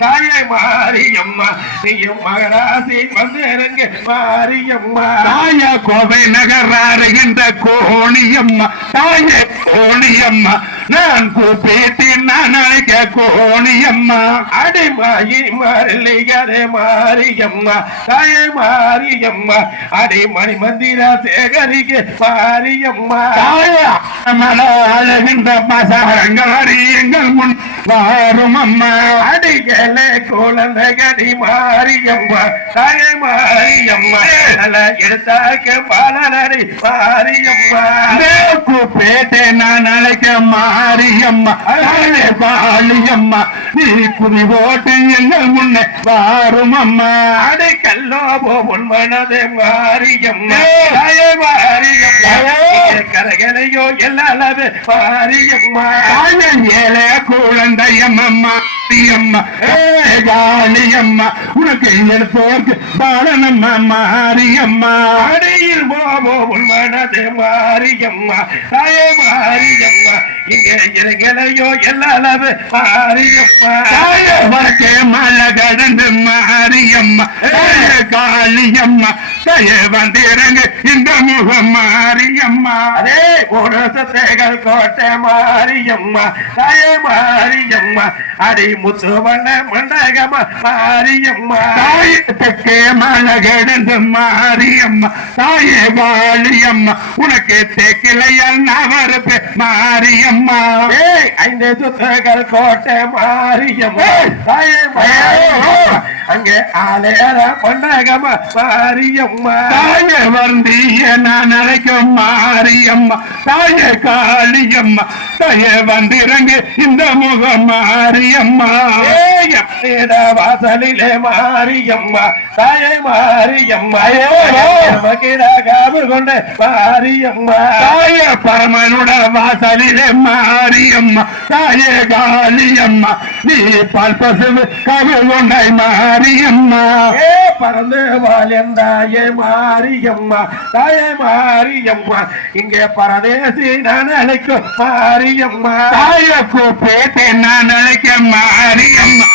தாயே மாரியம்மா நீயும் மகராசி வந்திருங்க மாரியம்மா தாய கோவை நகராறுகின்ற கோணியம்மா தாயே கோணியம்மா நான் கூப்பிட்டேன் நான் அழைக்க கோணியம்மா அடிமாயி மரளிகரே மாரியம்மா தாயே மாரியம்மா அடி மணி மந்திரா சேகரிக்க மாரியம்மா தாய அழகின்ற மசாரங்காரி எங்கள் முன் வாரும் அம்மா அடிகளே குழந்தை கடி மாரியம்மா தாயே மாரியம்மா நல்ல எடுத்தாக்க பாலனடி மாரியம்மா கூப்பிட்டே நான் அழைக்க மாரியம்மா தாயே பாலியம்மா நீ குதி போட்டு எங்கள் முன்னே வாரும் அம்மா அடி கல்லோ போன் மனதே மாரியம்மா தாயே மாரியம்மா கரைகளையோ எல்லாமே மாரியம்மா ஏழை குழந்தையம்மா அம்மா காளியம்மா உனக்கு எடுத்தோர்க்கு பாலனம்மா மாரியம்மா அடியில் போன் மனதே மாரியம்மா தாயே மாரியம்மா இங்கே இறங்கலையோ எல்லாமே மாரியம்மா தாய வடக்கே மலை கடந்து மாரியம்மா காளியம்மா தய வந்திறங்க இந்த முகம் மாரியம்மா அதே உடசத்தைகள் கோட்டை மாரியம்மா தாயே மாரியம்மா அடி முத்துவண்ண மண்டகமா மாரியம்மா தாயத்துக்கே மலை கடந்து மாரியம்மா தாயே வாழியம்மா உனக்கு தேக்கிலையால் நவரப்பே மாரியம்மா ஐந்து சுத்தகள் கோட்டை மாரியம்மா தாயே மாரியம்மா அங்கே ஆலேர மண்டகமா மாரியம்மா தாய வந்திய நான் அழைக்கும் மாரியம்மா தாய காளியம்மா தாய வந்திறங்க இந்த முகம் மாரியம்மா வாசலிலே மாரியம்மா தாயே மாரியம்மா காவு கொண்ட மாரியம்மா தாய பரமனுட வாசலிலே மாரியம்மா தாய காளியம்மா நீ பால் பசுவு கவு கொண்டை மாரியம்மா பறந்து வாழந்தாயே மாரியம்மா தாயே மாரியம்மா இங்கே பரதேசி நான் அழைக்கும் மாரியம்மா தாய கூப்பேட்டே நான் அழைக்க மாரியம்மா